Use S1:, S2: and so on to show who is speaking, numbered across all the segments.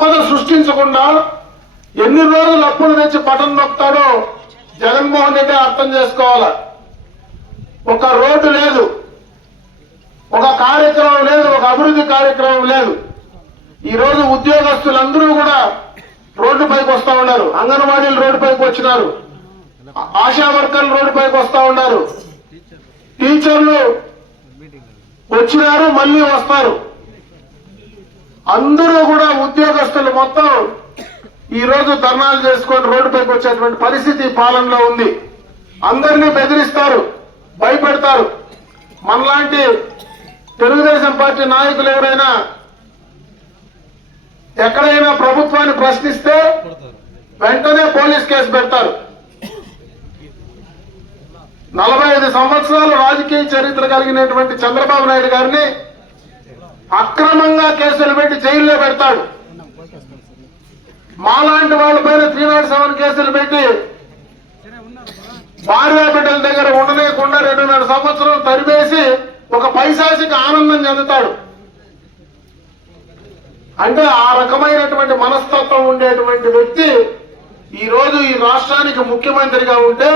S1: సృష్టించకుండా ఎన్ని రోజులు అప్పుడించి తెచ్చి బటన్ నొక్కుతాడో జగన్మోహన్ రెడ్డి అర్థం చేసుకోవాలి? ఒక రోడ్డు లేదు. ఒక కార్యక్రమం లేదు ఒక అభివృద్ధి కార్యక్రమం లేదు. ఈ రోజు ఉద్యోగస్తులందరూ కూడా రోడ్డు పైకి వస్తా ఉన్నారు. అంగన్వాడీలు రోడ్డు పైకి వచ్చినారు. ఆశా వర్కర్లు రోడ్డు పైకి వస్తా ఉన్నారు. టీచర్లు వచ్చినారు మళ్ళీ వస్తారు. అందరూ కూడా ఉద్యోగ రోజు ధర్నాలు చేసుకొని రోడ్డుపైకి వచ్చేటువంటి పరిస్థితి పాలనలో ఉంది. అందరినీ బెదిరిస్తారు భయపెడతారు. మనలాంటి తెలుగుదేశం పార్టీ నాయకులు ఎవరైనా ఎక్కడైనా ప్రభుత్వాన్ని ప్రశ్నిస్తే వెంటనే పోలీస్ కేసు పెడతారు. నలభై ఐదు సంవత్సరాలు రాజకీయ చరిత్ర కలిగినటువంటి చంద్రబాబు నాయుడు గారిని అక్రమంగా కేసులు పెట్టి జైల్లో పెడతాడు. మాలాంటి వాళ్ళపైన త్రీ నాట్ సెవెన్ కేసులు పెట్టి భార్య బిడ్డల దగ్గర ఉండలేకుండా రెండున్నర సంవత్సరం తరిమేసి ఒక పైశాసిక ఆనందం చెందుతాడు. అంటే ఆ రకమైనటువంటి మనస్తత్వం ఉండేటువంటి వ్యక్తి ఈరోజు ఈ రాష్ట్రానికి ముఖ్యమంత్రిగా ఉంటే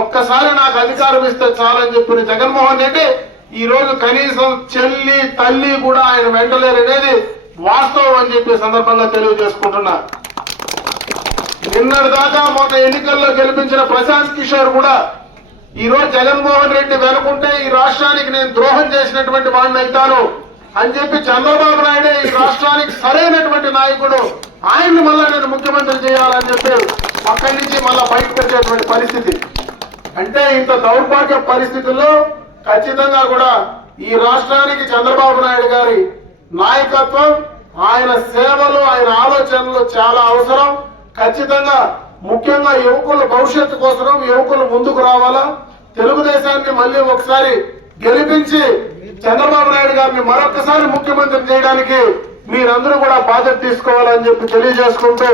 S1: ఒక్కసారి నాకు అధికారం ఇస్తే చాలని చెప్పిన జగన్మోహన్ రెడ్డి ఈ రోజు కనీసం చెల్లి తల్లి కూడా ఆయన వెంటలేరనేది వాస్తవం అని చెప్పి సందర్భంగా తెలియజేసుకుంటున్నారు నిన్నటి దాకా మొన్న ఎన్నికల్లో గెలిపించిన ప్రశాంత్ కిషోర్ కూడా ఈ రోజు జగన్మోహన్ రెడ్డి వెనుకుంటే ఈ రాష్ట్రానికి నేను ద్రోహం చేసినటువంటి వాడిని అవుతాను అని చెప్పి చంద్రబాబు నాయుడే ఈ రాష్ట్రానికి సరైనటువంటి నాయకుడు. ఆయన్ని మళ్ళా నేను ముఖ్యమంత్రి చేయాలని చెప్పి అక్కడి నుంచి మళ్ళా బయటకు వచ్చేటువంటి పరిస్థితి. అంటే ఇంత దౌర్భాగ్య పరిస్థితుల్లో ఖచ్చితంగా కూడా ఈ రాష్ట్రానికి చంద్రబాబు నాయుడు గారి నాయకత్వం ఆయన సేవలు ఆయన ఆలోచనలు చాలా అవసరం. ఖచ్చితంగా ముఖ్యంగా యువకుల భవిష్యత్తు కోసం యువకులు ముందుకు రావాలా? తెలుగుదేశాన్ని మళ్ళీ ఒకసారి గెలిపించి చంద్రబాబు నాయుడు గారిని మరొకసారి ముఖ్యమంత్రి చేయడానికి మీరందరూ కూడా బాధ్యత తీసుకోవాలని చెప్పి తెలియజేసుకుంటూ